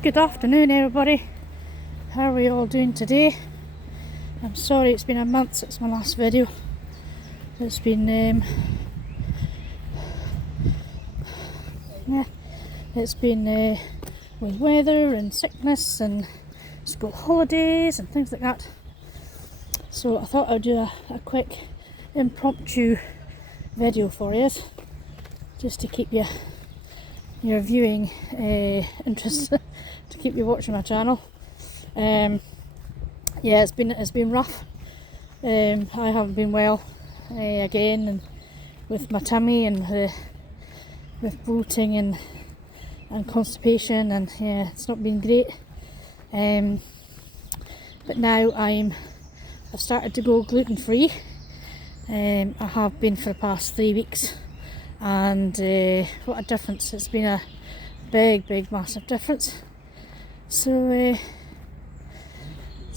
Good afternoon everybody, how are we all doing today? I'm sorry it's been a month since my last video. It's been with weather and sickness and school holidays and things like that. So I thought I'd do a quick impromptu video for you, just to keep your viewing interest, to keep you watching my channel. Yeah, it's been rough. I haven't been well again, and with my tummy and with bloating and constipation, and yeah, it's not been great. But now I've started to go gluten free. I have been for the past 3 weeks, and what a difference! It's been a big massive difference. So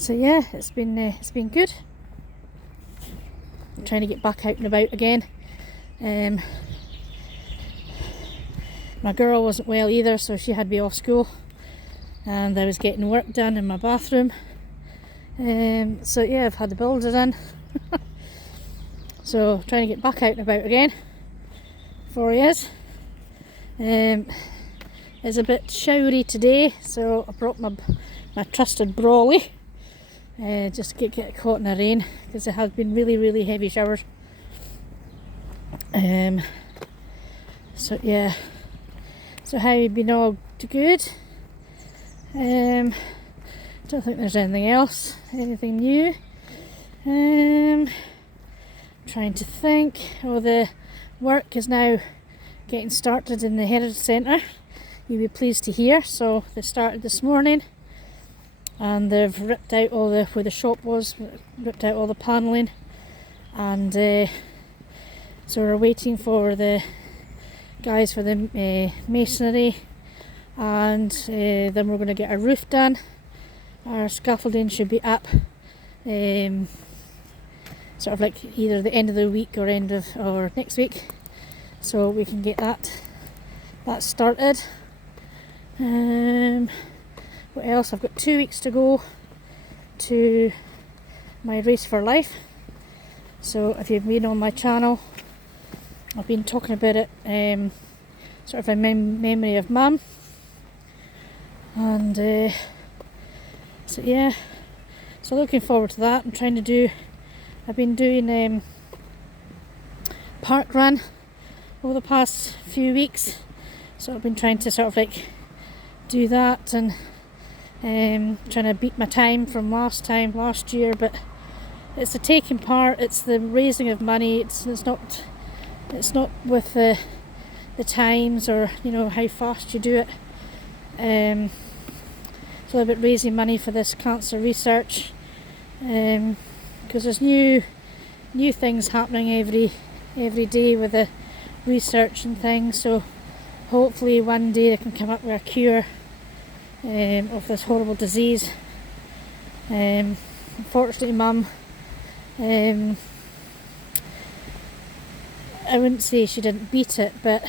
yeah, it's been good. I'm trying to get back out and about again. My girl wasn't well either, so she had to be off school, and I was getting work done in my bathroom. So yeah, I've had the builder in. So trying to get back out and about again for you. It's a bit showery today, so I brought my trusted brolly, just to get caught in the rain, because it has been really heavy showers. So yeah, so how you been? All good? Don't think there's anything else, anything new. Trying to think. Oh, the work is now getting started in the Heritage Centre. You'll be pleased to hear. So they started this morning, and they've ripped out all where the shop was, ripped out all the panelling, and so we're waiting for the guys for the masonry, and then we're going to get our roof done. Our scaffolding should be up sort of like either the end of the week or or next week, so we can get that started. What else? I've got 2 weeks to go to my race for life. So if you've been on my channel, I've been talking about it, sort of a memory of Mum, and so yeah, so looking forward to that. I've been doing park run over the past few weeks, so I've been trying to sort of like do that, and trying to beat my time from last year. But it's the taking part, it's the raising of money, it's not with the times, or you know how fast you do it. It's all about raising money for this cancer research, because there's new things happening every day with the research and things. So hopefully one day they can come up with a cure of this horrible disease. Unfortunately, Mum, I wouldn't say she didn't beat it, but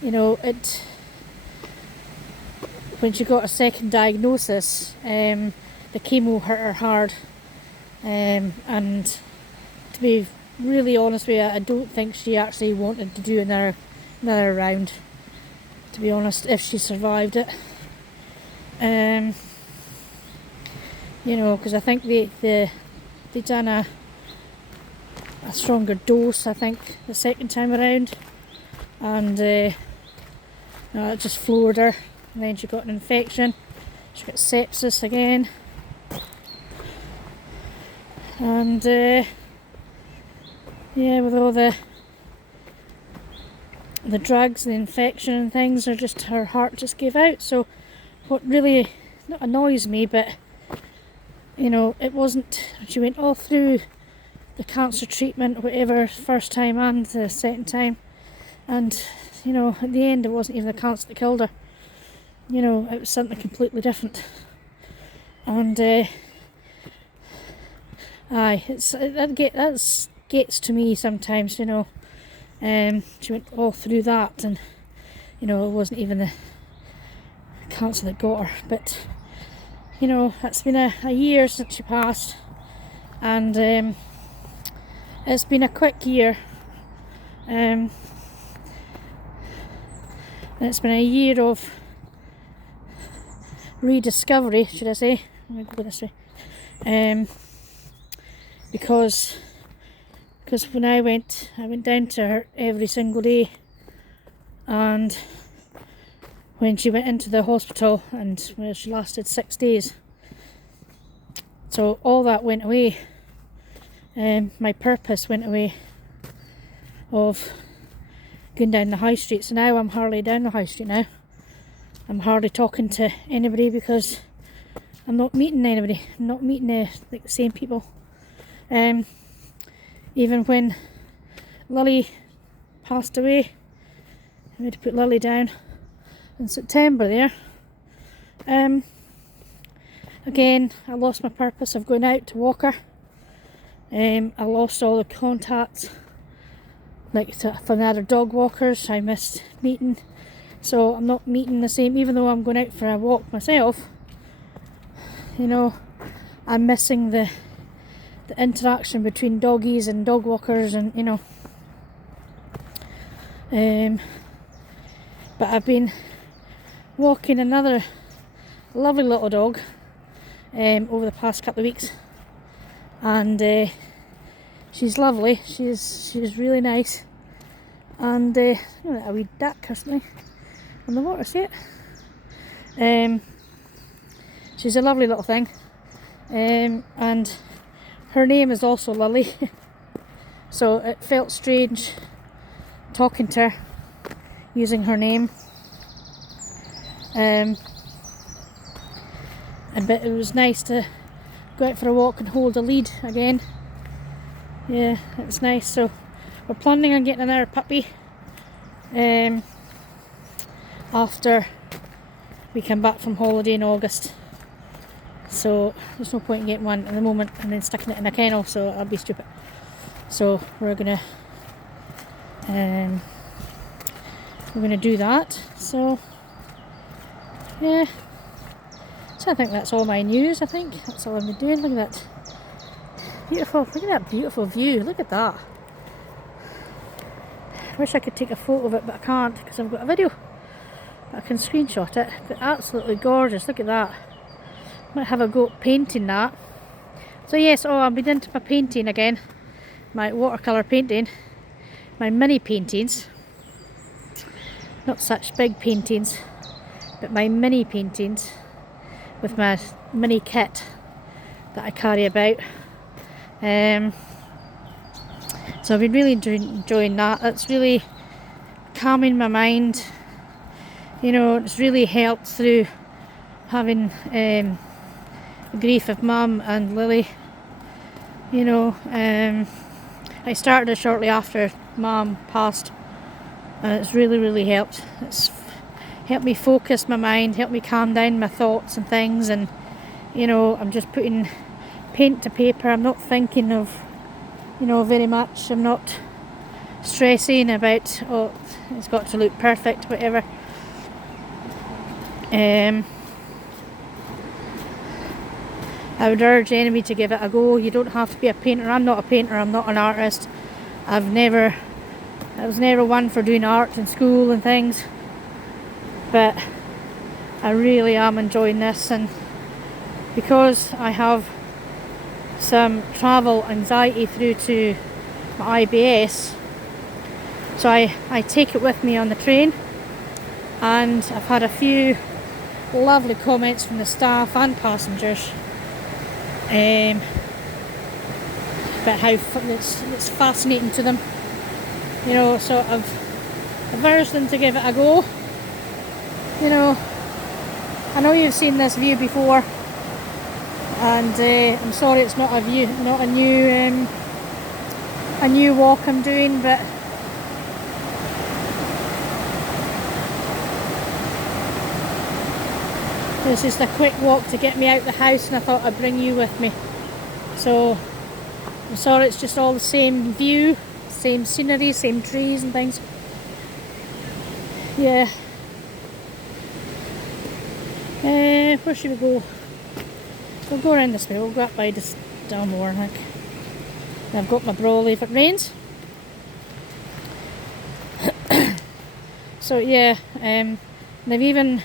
you know, when she got a second diagnosis, the chemo hurt her hard, and to be really honest with you, I don't think she actually wanted to do another round, to be honest, if she survived it. You know, because I think they done a stronger dose, I think, the second time around, and it just floored her, and then she got an infection, she got sepsis again, and yeah, with all the drugs and the infection and things, her heart just gave out. So what really not annoys me, but you know, it wasn't, she went all through the cancer treatment, whatever, first time and the second time, and you know, at the end it wasn't even the cancer that killed her. You know, it was something completely different. And that gets to me sometimes, you know. She went all through that, and you know, it wasn't even the cancer that got her. But you know, it's been a year since she passed, and it's been a quick year. And it's been a year of rediscovery, should I say. Let me go this way. Because when I went down to her every single day, and when she went into the hospital, and she lasted 6 days, so all that went away. My purpose went away of going down the high street. So now I'm hardly down the high street now. I'm hardly talking to anybody because I'm not meeting anybody. I'm not meeting the same people. Even when Lily passed away, I had to put Lily down in September there. Again, I lost my purpose of going out to walk her. I lost all the contacts from the other dog walkers. I missed meeting, so I'm not meeting the same, even though I'm going out for a walk myself. You know, I'm missing the interaction between doggies and dog walkers, and you know. But I've been walking another lovely little dog over the past couple of weeks, and she's lovely. She's really nice, and a wee duck or something on the water. See it? She's a lovely little thing, and her name is also Lily. So it felt strange talking to her using her name, but it was nice to go out for a walk and hold a lead again. Yeah, it's nice. So we're planning on getting another puppy after we come back from holiday in August. So there's no point in getting one at the moment and then sticking it in a kennel, so I'll be stupid. So we're gonna do that. So yeah, so I think that's all my news. I think that's all I've been doing. Look at that beautiful view. Look at that. I wish I could take a photo of it, but I can't because I've got a video. But I can screenshot it. But absolutely gorgeous. Look at that. Might have a go at painting that. So yes, I've been into my painting again. My watercolour painting. My mini paintings. Not such big paintings, but my mini paintings with my mini kit that I carry about. So I've been really enjoying that. It's really calming my mind. You know, it's really helped through having the grief of Mum and Lily. You know, I started it shortly after Mum passed, and it's really helped. It's helped me focus my mind, helped me calm down my thoughts and things, and you know, I'm just putting paint to paper. I'm not thinking of, you know, very much. I'm not stressing about, oh, it's got to look perfect, whatever. I would urge anybody to give it a go. You don't have to be a painter. I'm not a painter, I'm not an artist. I was never one for doing art in school and things, but I really am enjoying this, and because I have some travel anxiety through to my IBS, so I take it with me on the train, and I've had a few lovely comments from the staff and passengers about how it's fascinating to them, you know. So I've urged them to give it a go. You know, I know you've seen this view before, and I'm sorry it's not a new walk I'm doing, but it's just a quick walk to get me out the house, and I thought I'd bring you with me. So I'm sorry it's just all the same view, same scenery, same trees and things. Yeah. Where should we go? We'll go around this way. We'll go up by this Dalmore, I think. And I've got my brolly if it rains. So yeah, and I've even,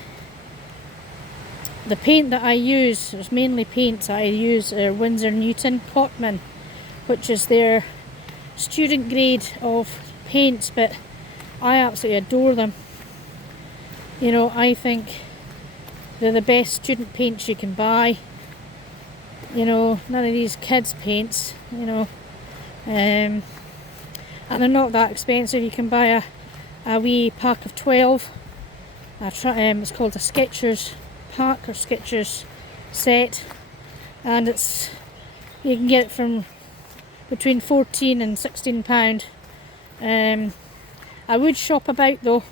the paint that I use, there's mainly paints that I use are Winsor Newton Cotman, which is their student grade of paints, but I absolutely adore them. You know, I think they're the best student paints you can buy. You know, none of these kids paints, you know, and they're not that expensive. You can buy a wee pack of 12. It's called a Skechers pack or Skechers set, and you can get it from between £14 and £16. I would shop about though.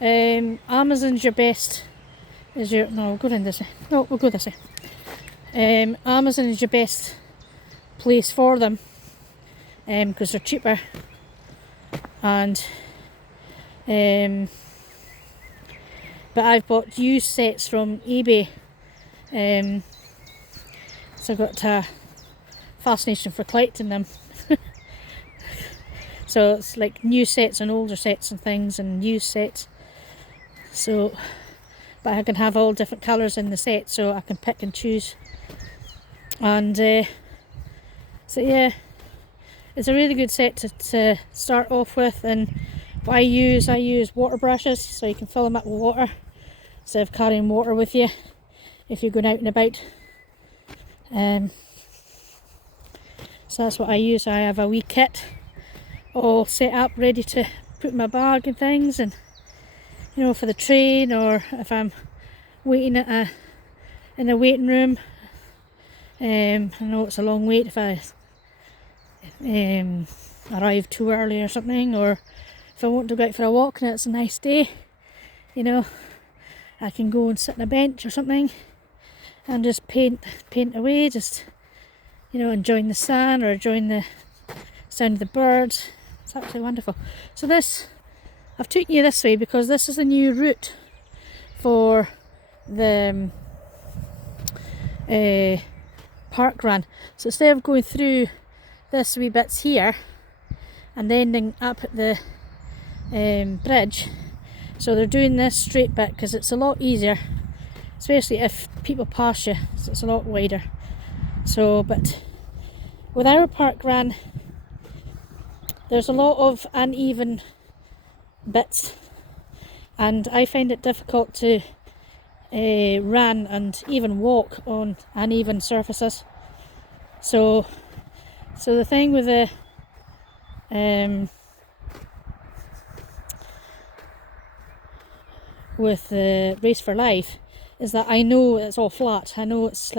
Amazon's your best. No, we'll go in this way. No, we'll go this way. Amazon is your best place for them, because they're cheaper, and but I've bought used sets from eBay, so I've got a fascination for collecting them. So it's like new sets and older sets and things, and used sets. So, but I can have all different colours in the set, so I can pick and choose. And so yeah, it's a really good set to start off with. And what I use water brushes, so you can fill them up with water instead of carrying water with you if you're going out and about. So that's what I use. I have a wee kit all set up ready to put in my bag and things, and you know, for the train, or if I'm waiting in a waiting room. I know it's a long wait if I arrive too early or something, or if I want to go out for a walk and it's a nice day, you know, I can go and sit on a bench or something and just paint away, just, you know, enjoying the sun or enjoying the sound of the birds. It's absolutely wonderful. So I've taken you this way because this is a new route for the park run. So instead of going through this wee bits here and ending up at the bridge, so they're doing this straight bit because it's a lot easier, especially if people pass you, so it's a lot wider. So, but with our park run, there's a lot of uneven bits, and I find it difficult to run and even walk on uneven surfaces. So the thing with the Race for Life is that I know it's all flat. I know it's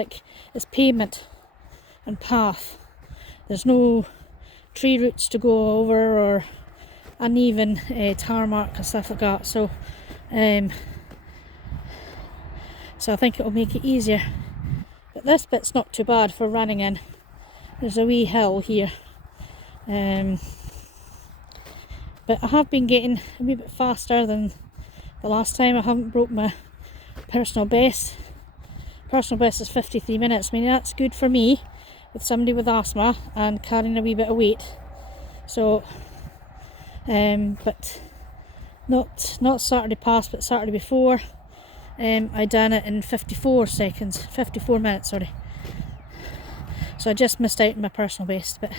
pavement and path. There's no tree roots to go over or uneven tarmac and stuff like that. So I think it'll make it easier. But this bit's not too bad for running in. There's a wee hill here. But I have been getting a wee bit faster than the last time. I haven't broke my personal best. Personal best is 53 minutes. I mean, that's good for me with somebody with asthma and carrying a wee bit of weight. So, but not Saturday past, but Saturday before. I done it in 54 minutes, sorry. So I just missed out on my personal best, but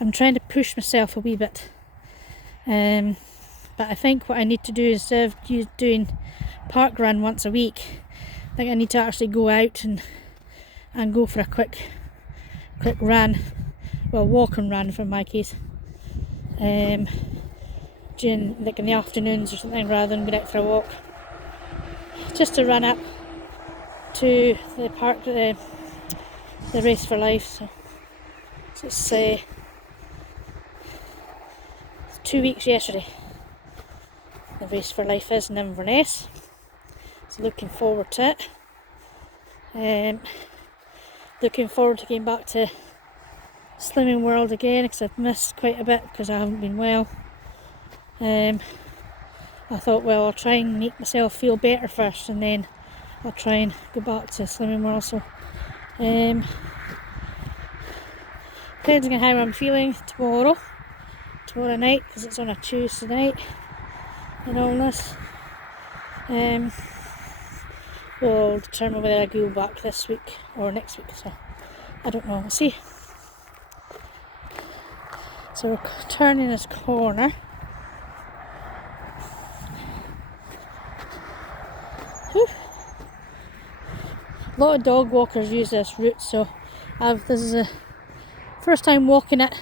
I'm trying to push myself a wee bit. But I think what I need to do, instead of doing park run once a week, I think I need to actually go out and go for a quick run, well, walk and run for my case, during, like in the afternoons or something, rather than going out for a walk, just to run up to the park, the Race for Life. So it's 2 weeks yesterday the Race for Life is in Inverness, so looking forward to it. Looking forward to getting back to Slimming World again, because I've missed quite a bit because I haven't been well. And I thought, well, I'll try and make myself feel better first, and then I'll try and go back to swimming more. So depending on how I'm feeling tomorrow night, because it's on a Tuesday night and all this, will determine whether I go back this week or next week. So I don't know, we'll see. So we're turning this corner. Whew. A lot of dog walkers use this route, so this is the first time walking it.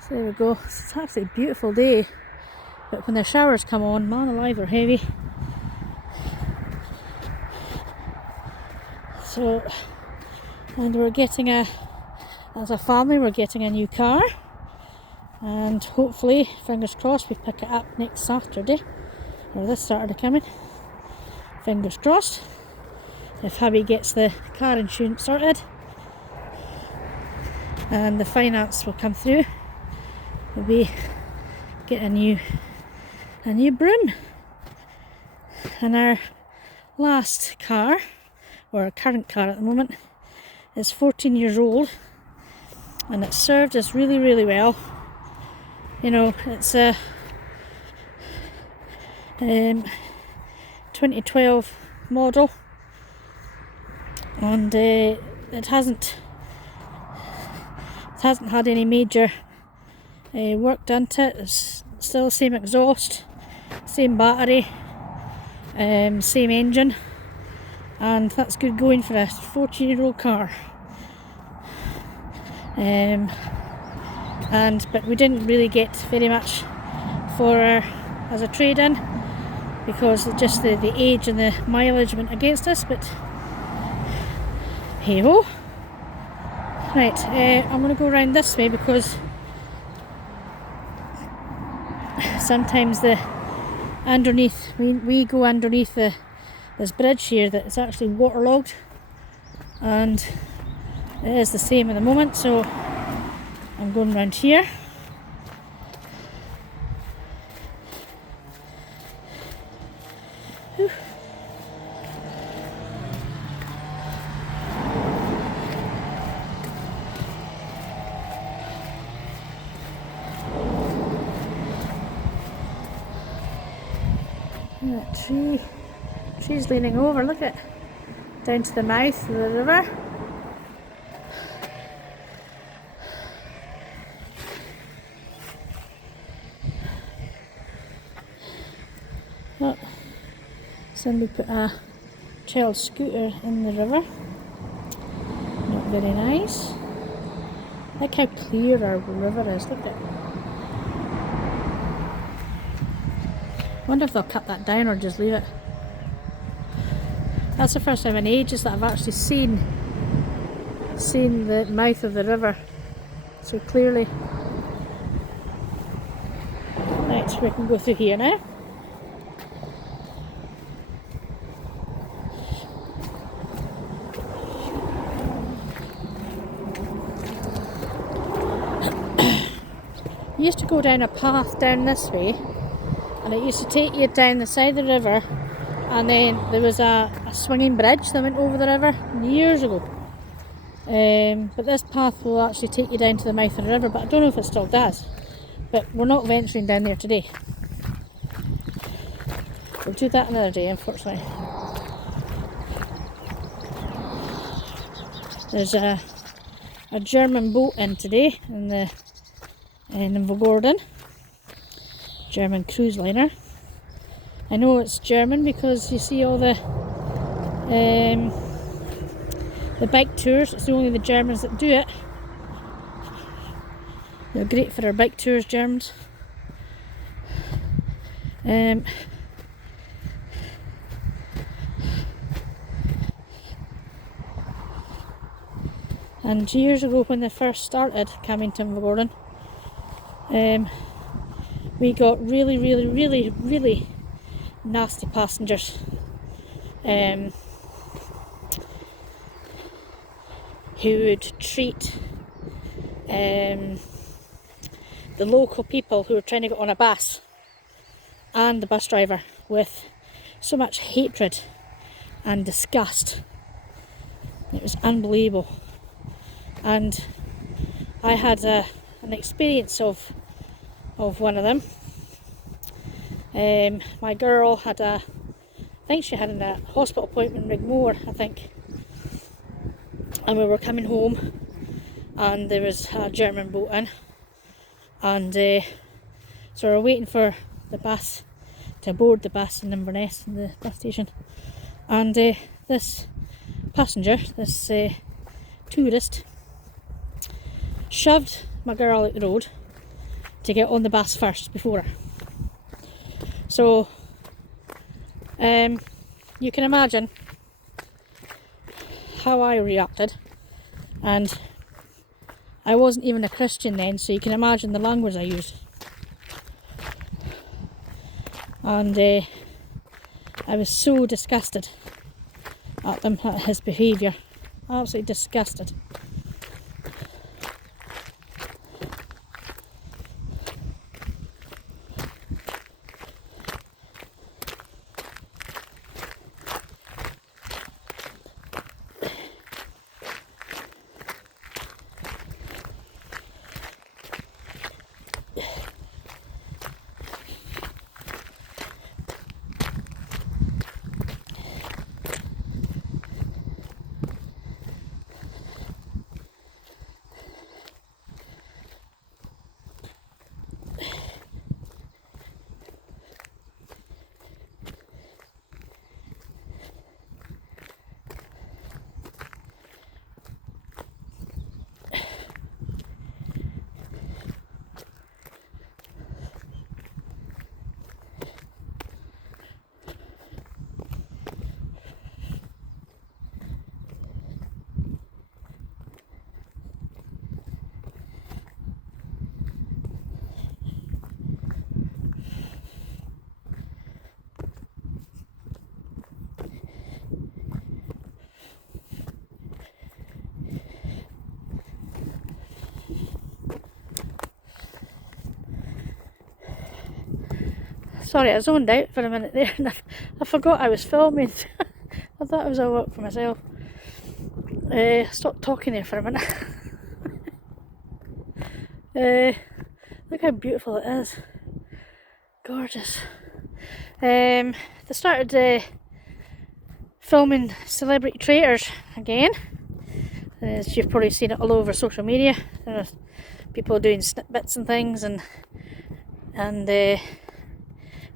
So there we go. It's actually a beautiful day, but when the showers come on, man alive, they're heavy. So, and we're getting as a family, we're getting a new car, and hopefully, fingers crossed, we pick it up next Saturday, or this Saturday coming. Fingers crossed. If hubby gets the car insurance sorted and the finance will come through, we'll be get a new broom. And our last car, or our current car at the moment, is 14 years old, and it served us really, really well. You know, it's a 2012 model, and it hasn't had any major work done to it. It's still the same exhaust, same battery, same engine, and that's good going for a 14-year-old car. But we didn't really get very much for her as a trade-in, because just the age and the mileage went against us, but hey ho. Right, I'm going to go around this way, because sometimes we go underneath this bridge here that is actually waterlogged, and it is the same at the moment, so I'm going around here. Whew. That tree's leaning over, look at it, down to the mouth of the river. Oh, somebody put a child scooter in the river. Not very nice. Look how clear our river is, look at it. Wonder if they'll cut that down or just leave it. That's the first time in ages that I've actually seen the mouth of the river so clearly. Right, we can go through here now. You used to go down a path down this way, and it used to take you down the side of the river, and then there was a swinging bridge that went over the river years ago. But this path will actually take you down to the mouth of the river, but I don't know if it still does. But we're not venturing down there today. We'll do that another day, unfortunately. There's a German boat in today in Invergordon. German cruise liner. I know it's German because you see all the bike tours. It's only the Germans that do it. They're great for our bike tours, Germans. And years ago, when they first started coming to Invergordon, we got really, really, really, really nasty passengers. Who would treat the local people who were trying to get on a bus and the bus driver with so much hatred and disgust. It was unbelievable. And I had an experience of one of them. My girl had I think she had a hospital appointment in Rigmore, I think. And we were coming home and there was a German boat in. And so we were waiting for the bus to board the bus in Inverness, in the bus station. And this passenger, this tourist, shoved my girl out the road to get on the bus first before her. So you can imagine how I reacted, and I wasn't even a Christian then, so you can imagine the language I used. And I was so disgusted at him, at his behaviour. Absolutely disgusted. Sorry, I zoned out for a minute there and I forgot I was filming. I thought I was all up for myself. Stop talking there for a minute. Look how beautiful it is. Gorgeous. They started filming celebrity traitors again. As you've probably seen it all over social media. There are people doing snippets and things and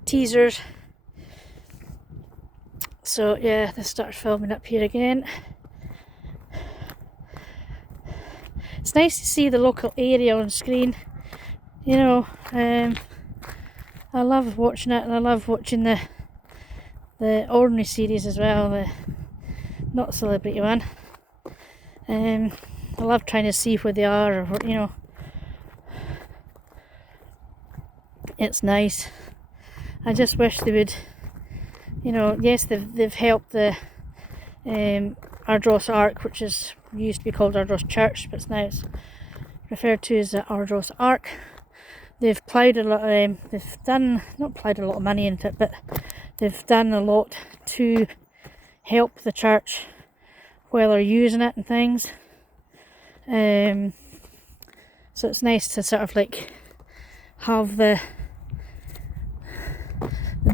teasers. So yeah, they started filming up here again. It's nice to see the local area on screen. You know, I love watching it, and I love watching the ordinary series as well, the not celebrity one. I love trying to see where they are, or you know, it's nice. I just wish they would, you know, yes, they've helped the Ardross Ark, which used to be called Ardross Church, but now it's referred to as the Ardross Ark. They've ploughed a lot. They've done not ploughed a lot of money into it, but they've done a lot to help the church while they're using it and things. So it's nice to sort of like have them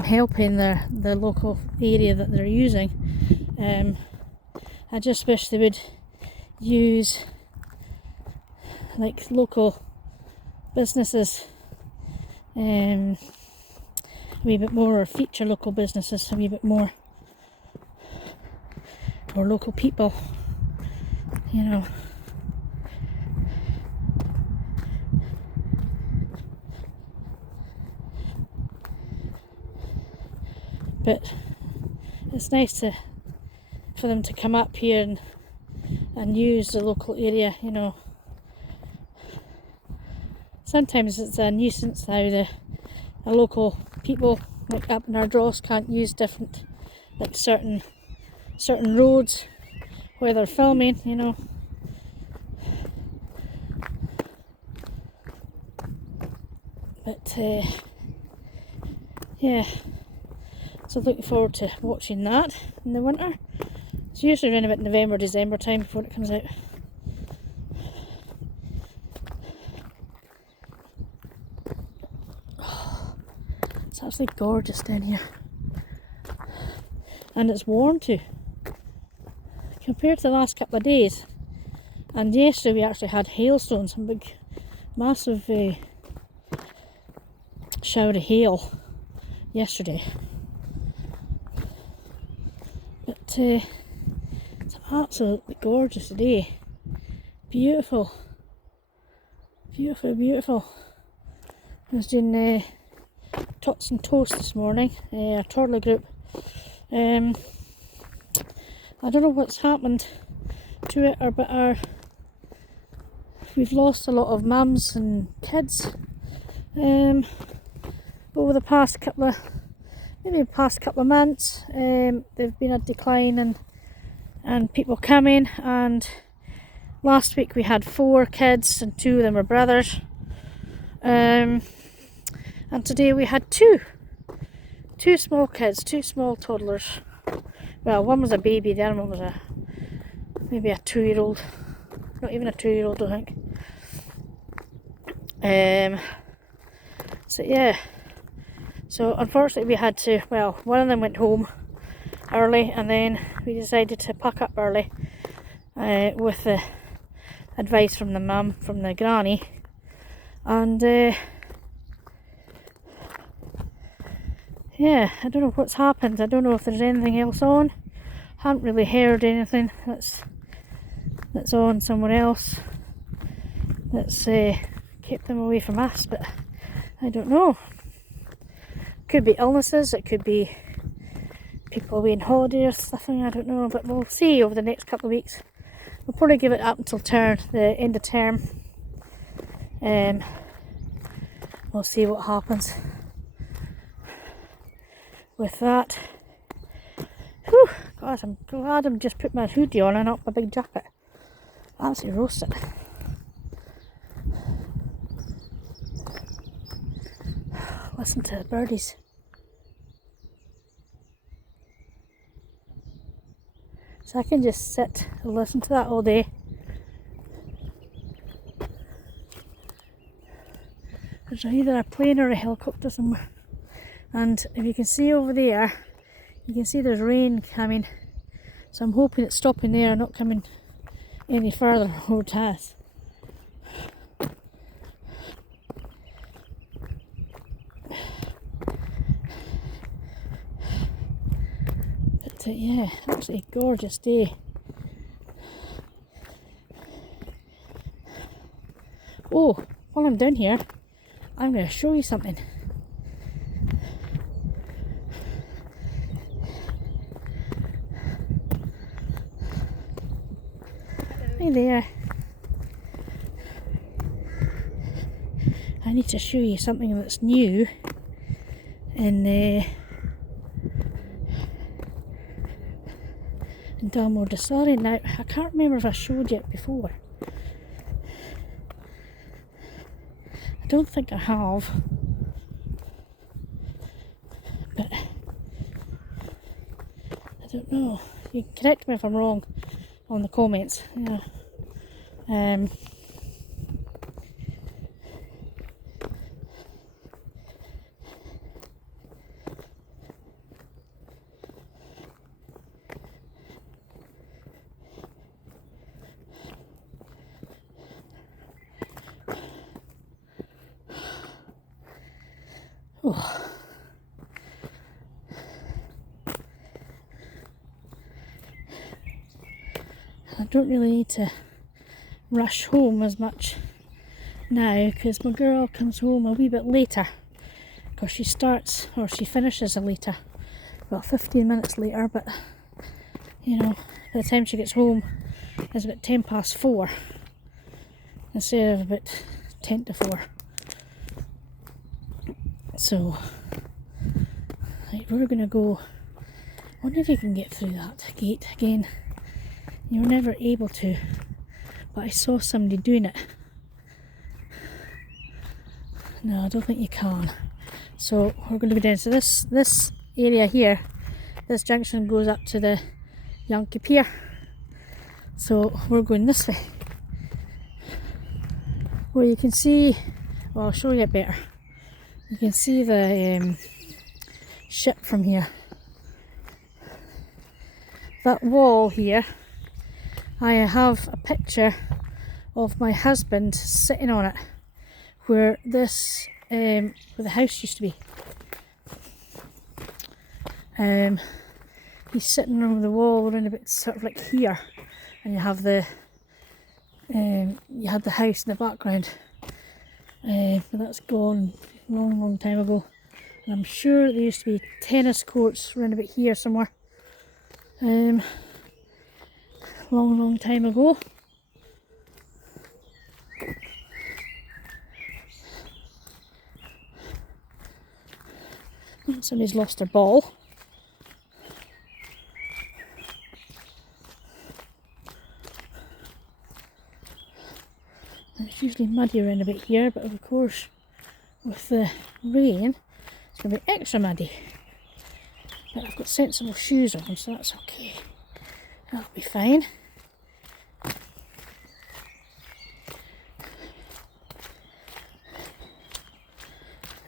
helping the local area that they're using. I just wish they would use like local businesses a wee bit more, or feature local businesses a wee bit more, or local people, you know. But it's nice for them to come up here and use the local area, you know. Sometimes it's a nuisance how the local people, like up in Ardross, can't use different, like certain roads where they're filming, you know. But yeah, so looking forward to watching that in the winter. It's usually around about November, December time before it comes out. Oh, it's absolutely gorgeous down here. And it's warm too. Compared to the last couple of days. And yesterday we actually had hailstones, some big, massive shower of hail yesterday. But it's absolutely gorgeous today. Beautiful. Beautiful, beautiful. I was doing tots and toast this morning, a toddler group. I don't know what's happened to it, but we've lost a lot of mums and kids over the past couple of months. There's been a decline in people coming, and last week we had 4 kids and 2 of them were brothers, and today we had two small kids, 2 small toddlers. Well, one was a baby, the other one was maybe a 2-year-old, not even a 2-year-old, I think. So yeah, so unfortunately we had to, well, one of them went home early, and then we decided to pack up early with the advice from the mum, from the granny, and yeah, I don't know what's happened. I don't know if there's anything else on. Haven't really heard anything that's on somewhere else that's kept them away from us, but I don't know. Could be illnesses, it could be people away on holiday or something, I don't know, but we'll see over the next couple of weeks. We'll probably give it up until the end of term. We'll see what happens with that. Whew, gosh, I'm glad I've just put my hoodie on and not my big jacket. Absolutely roasted. Listen to the birdies. So I can just sit and listen to that all day. There's either a plane or a helicopter somewhere. And if you can see over there, you can see there's rain coming. So I'm hoping it's stopping there and not coming any further over to us. But yeah, absolutely gorgeous day. Oh, while I'm down here, I'm going to show you something. Hi there. I need to show you something that's new in Dalmore. Sorry, now I can't remember if I showed you it before. I don't think I have, but I don't know. You can correct me if I'm wrong on the comments. Yeah. Oh. I don't really need to rush home as much now because my girl comes home a wee bit later, because she starts, or she finishes a later, well, 15 minutes later, but you know, by the time she gets home it's about 4:10 instead of about 4:10. So right, we're gonna go. I wonder if you can get through that gate again. You're never able to, but I saw somebody doing it. No, I don't think you can. So we're going to go down. So this area here, this junction goes up to the Yankee Pier. So we're going this way. Where you can see, well, I'll show you it better. You can see the ship from here. That wall here, I have a picture of my husband sitting on it, where this, where the house used to be. He's sitting on the wall around about sort of like here, and you have the you had the house in the background, but that's gone a long time ago. And I'm sure there used to be tennis courts around about here somewhere, long time ago. Somebody's lost their ball. And it's usually muddy around about here, but of course with the rain it's going to be extra muddy. But I've got sensible shoes on, so that's okay. That'll be fine.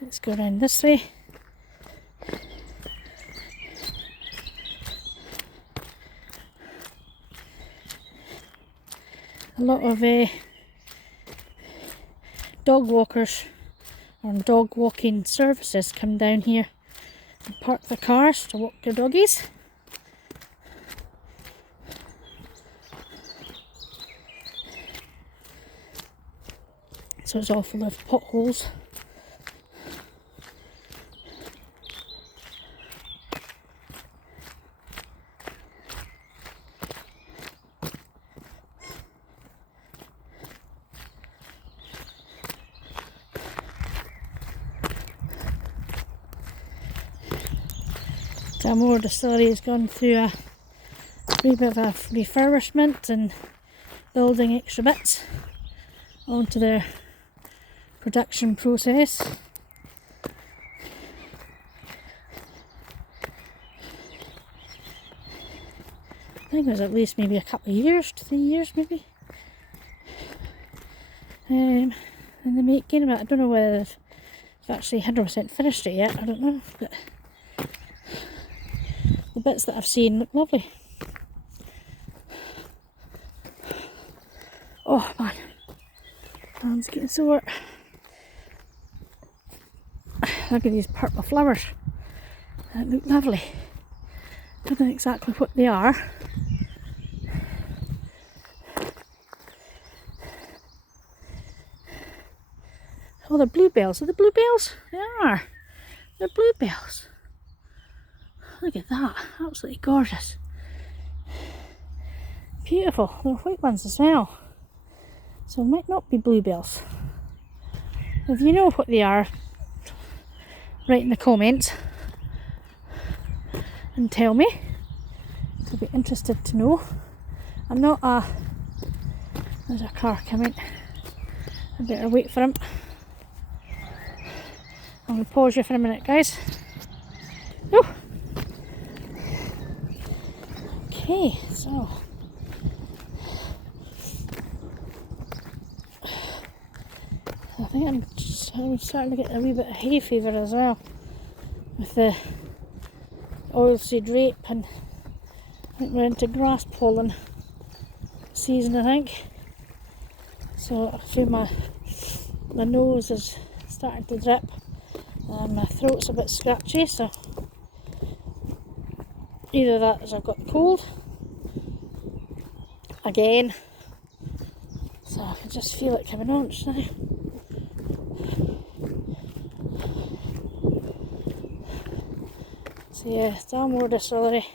Let's go around this way. A lot of dog walkers or dog walking services come down here and park their cars to walk their doggies. So it's all full of potholes. Dalmore Distillery has gone through a wee bit of a refurbishment and building extra bits onto their production process. I think it was at least maybe a couple of years, 3 years maybe, in the making, but I don't know whether they've actually 100% finished it yet, I don't know, but the bits that I've seen look lovely. Oh man, hands getting sore. Look at these purple flowers. They look lovely. I don't know exactly what they are. Oh, they're bluebells. Are they bluebells? They are. They're bluebells. Look at that. Absolutely gorgeous. Beautiful. They're white ones as well. So it might not be bluebells. If you know what they are, write in the comments and tell me. I'll be interested to know. I'm not a... There's a car coming. I better wait for him. I'm going to pause you for a minute, guys. Oh. Okay, so I think I'm starting to get a wee bit of hay fever as well with the oilseed rape, and I think we're into grass pollen season, I think. So I feel my nose is starting to drip and my throat's a bit scratchy, so either that is I've got the cold again, so I can just feel it coming on just now. So yeah, Dalmore Distillery.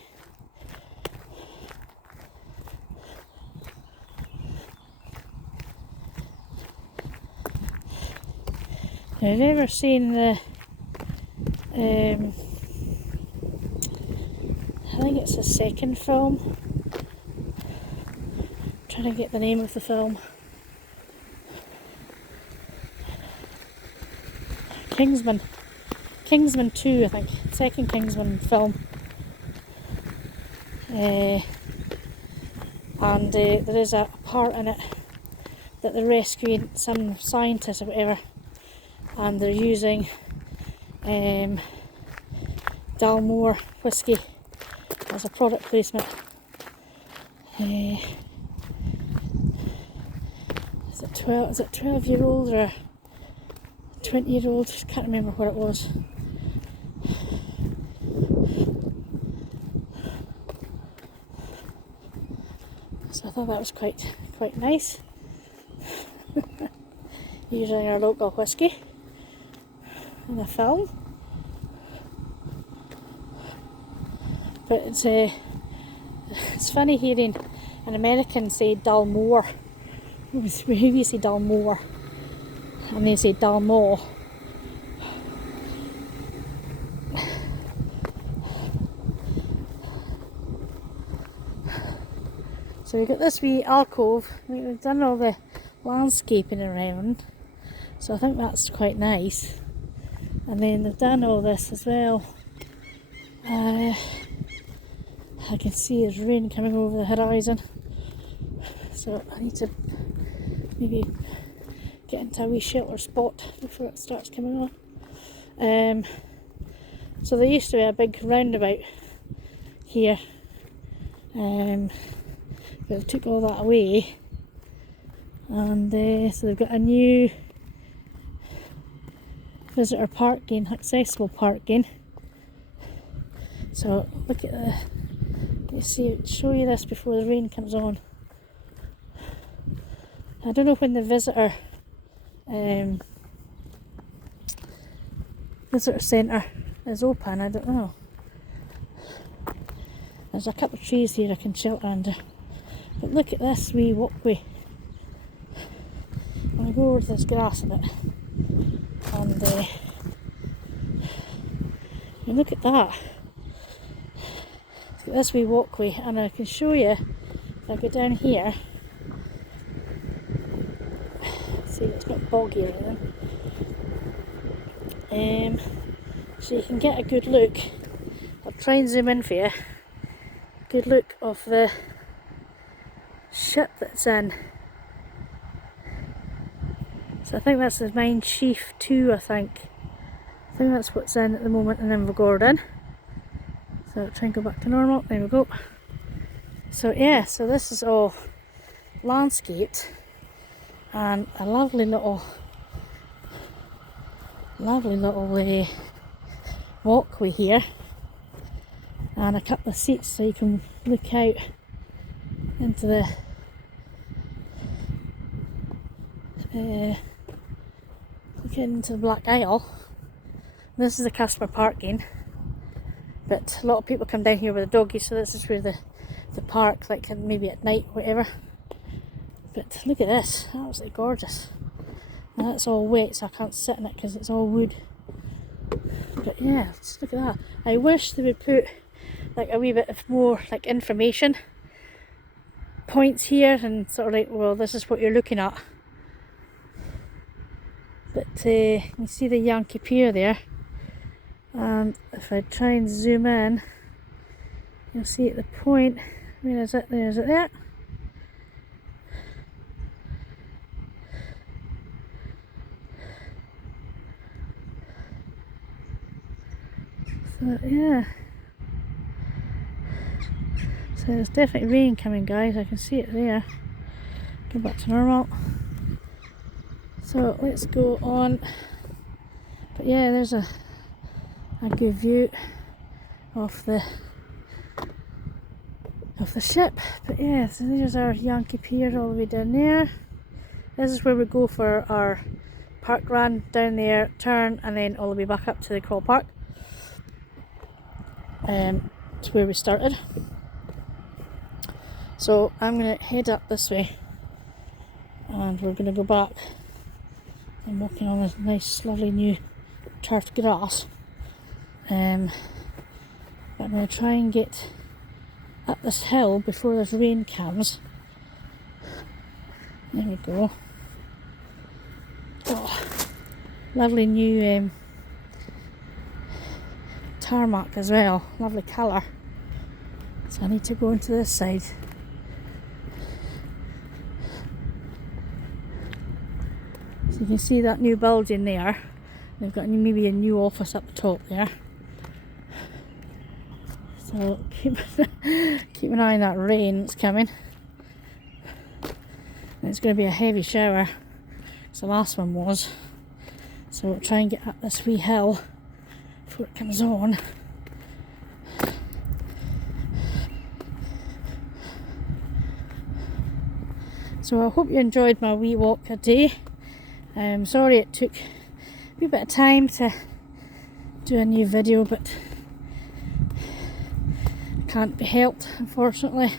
Now, I've never seen the I think it's the second film. I'm trying to get the name of the film. Kingsman 2, I think, second Kingsman film. And there is a part in it that they're rescuing some scientists or whatever, and they're using Dalmore whiskey as a product placement. Is it 12-year-old or 20-year-old? Can't remember what it was. So I thought that was quite nice. Using our local whiskey in the film. But it's funny hearing an American say Dalmore. We say Dalmore, and they say Dalmore. So we've got this wee alcove. We've done all the landscaping around, so I think that's quite nice. And then they've done all this as well. I can see there's rain coming over the horizon, so I need to maybe get into a wee shelter spot before it starts coming on. So there used to be a big roundabout here, but they took all that away, and so they've got a new visitor parking, accessible parking. So look at show you this before the rain comes on. I don't know when the visitor centre is open, I don't know. There's a couple of trees here I can shelter under. But look at this wee walkway. I'm going to go over to this grass a bit. And look at that. Look at this wee walkway, and I can show you if I go down here. See, it's not boggy or anything. So you can get a good look. I'll try and zoom in for you. Good look of the ship that's in. So I think that's the Mine Chief 2, I think that's what's in at the moment in Invergordon. So I'll try and go back to normal. There we go. So yeah, so this is all landscaped, and a lovely little walkway here, and a couple of seats so you can look out into the Black Isle. This is the customer parking, but a lot of people come down here with the doggies, so this is where the park, like maybe at night, whatever. But look at this, absolutely gorgeous. Now that's all wet, so I can't sit in it because it's all wood. But yeah, just look at that. I wish they would put like a wee bit of more like information points here, and sort of like, well, this is what you're looking at. But you see the Yankee Pier there, and if I try and zoom in, you'll see at the point, where is it? There's it there. So yeah, so there's definitely rain coming, guys. I can see it there. Go back to normal. So let's go on. But yeah, there's a good view of the ship. But yeah, so there's our Yankee Pier all the way down there. This is where we go for our park run, down there, turn, and then all the way back up to the Crawl Park. To where we started. So I'm going to head up this way, and we're going to go back. I'm walking on this nice lovely new turf grass, but I'm going to try and get up this hill before this rain comes. There we go. Oh, lovely new tarmac as well. Lovely colour. So I need to go into this side. So you can see that new building there. They've got maybe a new office up the top there. So keep an eye on that rain that's coming. And it's going to be a heavy shower. So the last one was. So we'll try and get up this wee hill before it comes on. So I hope you enjoyed my wee walk today. I'm sorry it took a wee bit of time to do a new video, but can't be helped, unfortunately.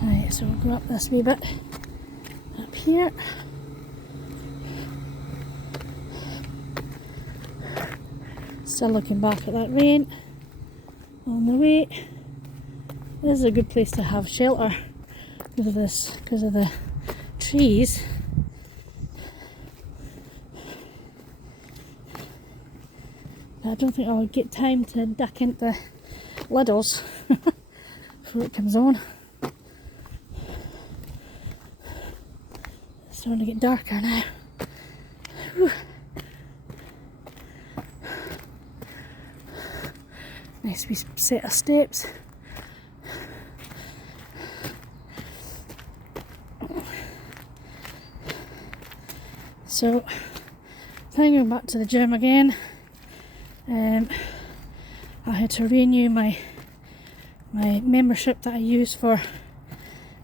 Right, so we'll go up this wee bit up here. Still looking back at that rain on the way. This is a good place to have shelter because of the trees. But I don't think I'll get time to duck into Lidl's before it comes on. It's starting to get darker now. Whew. Nice wee set of steps. So, I'm going back to the gym again. I had to renew my membership that I use for.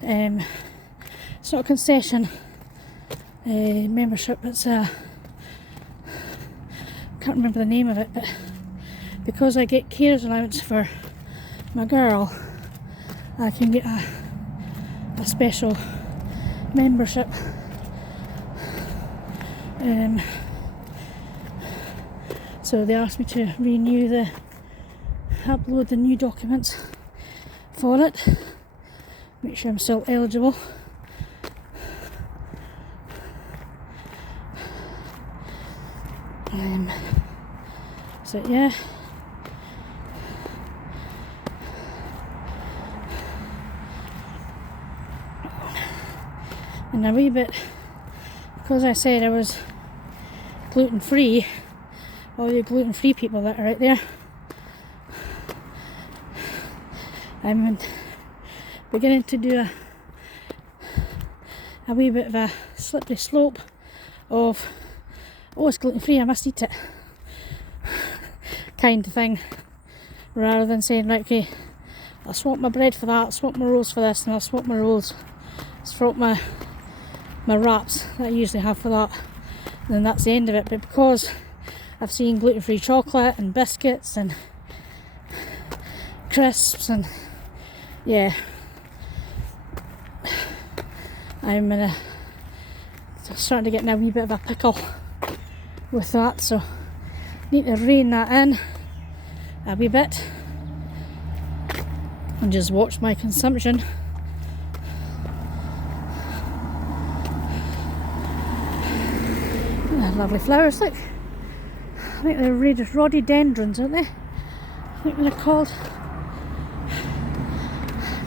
It's not a concession membership. It's a. Can't remember the name of it, but because I get carers allowance for my girl, I can get a special membership. So they asked me to upload the new documents for it, make sure I'm still eligible. So yeah. And a wee bit, because I said I was gluten free, all you gluten free people that are out there, I'm beginning to do a wee bit of a slippery slope of, oh, it's gluten free, I must eat it, kind of thing, rather than saying, right, okay, I'll swap my bread for that, I'll swap my rolls for this, and I'll swap my rolls, swap my wraps that I usually have for that, and then that's the end of it. But because I've seen gluten-free chocolate and biscuits and crisps, and yeah, I'm starting to get in a wee bit of a pickle with that, so need to rein that in a wee bit and just watch my consumption. Lovely flowers, look. I think they're rhododendrons, aren't they? I think they're called.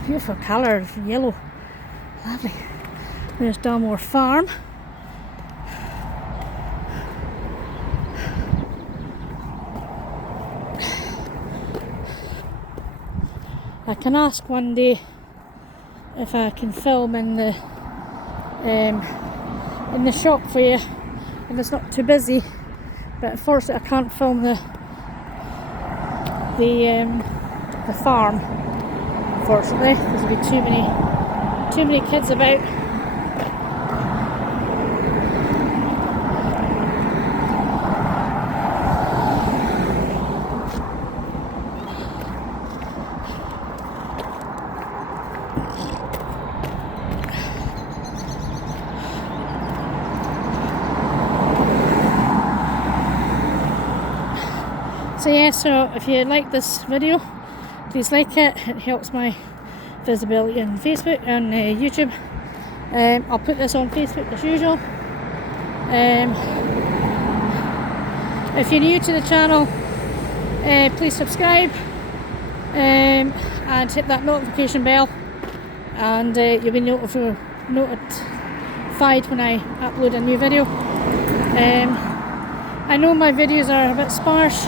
Beautiful colour, yellow. Lovely. There's Dalmore Farm. I can ask one day if I can film in the shop for you, if it's not too busy, but unfortunately I can't film the farm, unfortunately, because there'll be too many kids about. So yeah, so if you like this video, please like it. It helps my visibility on Facebook and YouTube. I'll put this on Facebook as usual. If you're new to the channel, please subscribe and hit that notification bell, and you'll be notified when I upload a new video. I know my videos are a bit sparse,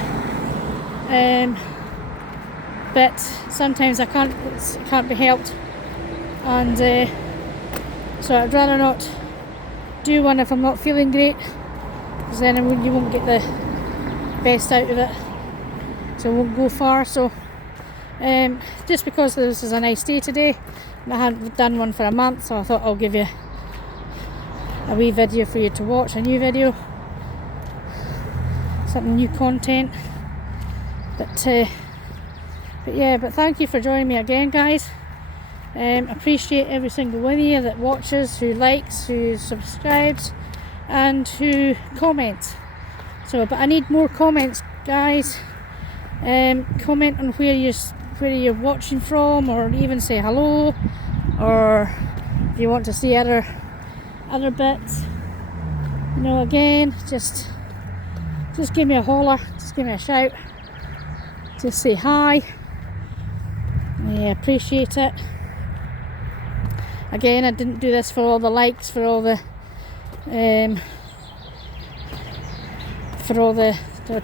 but sometimes it can't be helped, and so I'd rather not do one if I'm not feeling great, because then you won't get the best out of it, so it won't go far. So just because this is a nice day today and I haven't done one for a month, so I thought I'll give you a wee video for you to watch, a new video, something new content. But thank you for joining me again, guys. Appreciate every single one of you that watches, who likes, who subscribes, and who comments. So, but I need more comments, guys. Comment on where you're watching from, or even say hello, or if you want to see other bits, you know, again, just give me a holler, just give me a shout, just say hi. I appreciate it. Again, I didn't do this for all the likes, for all the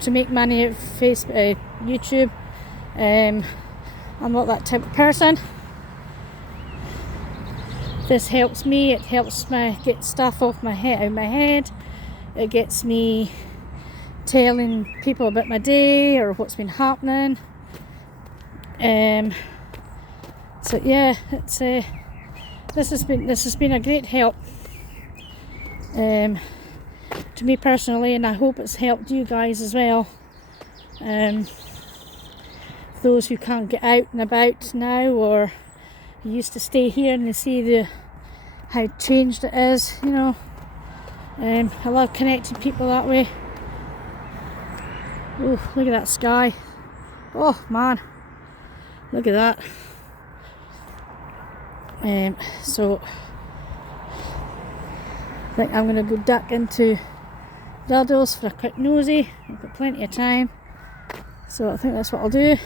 to make money at YouTube. I'm not that type of person. This helps me. It helps me get stuff out of my head. It gets me telling people about my day or what's been happening. So yeah, it's this has been a great help to me personally, and I hope it's helped you guys as well. Those who can't get out and about now, or used to stay here and they see how changed it is, you know. I love connecting people that way. Oh, look at that sky. Oh man, look at that. So I think I'm going to go duck into Dildos for a quick nosy. I've got plenty of time, so I think that's what I'll do.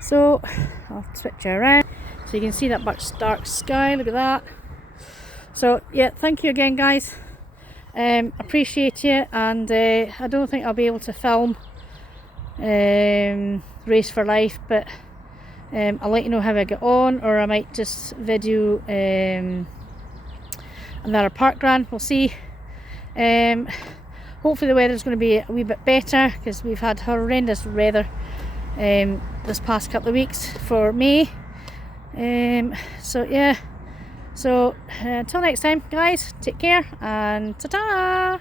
So I'll switch you around so you can see that much dark sky. Look at that. So yeah, thank you again, guys. Appreciate you, and I don't think I'll be able to film Race for Life, but I'll let you know how I get on, or I might just video another park run. We'll see. Hopefully the weather's going to be a wee bit better, because we've had horrendous weather this past couple of weeks for May. So yeah, so until next time, guys, take care and ta-ta.